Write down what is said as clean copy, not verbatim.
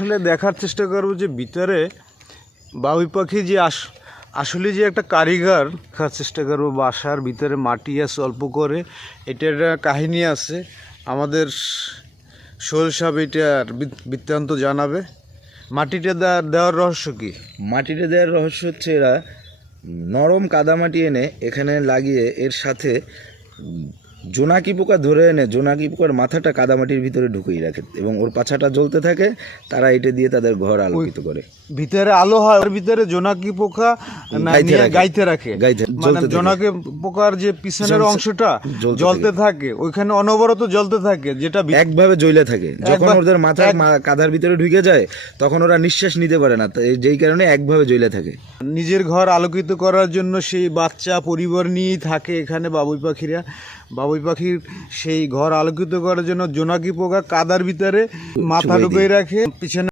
আসলে দেখার চেষ্টা করবো যে ভিতরে বাবুই পাখি যে আসলে যে একটা কারিগর দেখার চেষ্টা করবো। বাসার ভিতরে মাটি আছে অল্প করে, এটার একটা কাহিনী আছে। আমাদের সোহেল সাহেব এটার বৃত্তান্ত জানাবে। মাটিটা দেওয়ার রহস্য কি? মাটিটা দেওয়ার রহস্য হচ্ছে এরা নরম কাদামাটি এনে এখানে লাগিয়ে এর সাথে জোনাকি পোকা ধরে এনে জোনাকি পোকার মাথাটা কাদামাটির ভিতরে ঢুকিয়ে রাখে এবং ওর পাছাটা জ্বলতে থাকে। তারা এটা দিয়ে তাদের ঘর আলোকিত করে। ভিতরে আলো হয়, ওর ভিতরে জোনাকি পোকা গাইতে রাখে। মানে জোনাকি পোকার যে পিছনের অংশটা জ্বলতে থাকে, ওইখানে অনবরত জ্বলতে থাকে, যেটা একভাবে জ্বলে থাকে। যখন ওদের মাথা কাদার ভিতরে ঢুকে যায় তখন ওরা নিঃশ্বাস নিতে পারে না, যেই কারণে একভাবে জ্বলে থাকে। নিজের ঘর আলোকিত করার জন্য সেই বাচ্চা পরিবার নিয়েই থাকে এখানে বাবুই পাখিরা। বাবুই পাখির সেই ঘর আলোকিত করার জন্য জোনাকি পোকা কাদার ভিতরে মাথা ঢুকিয়ে রাখে, পিছনে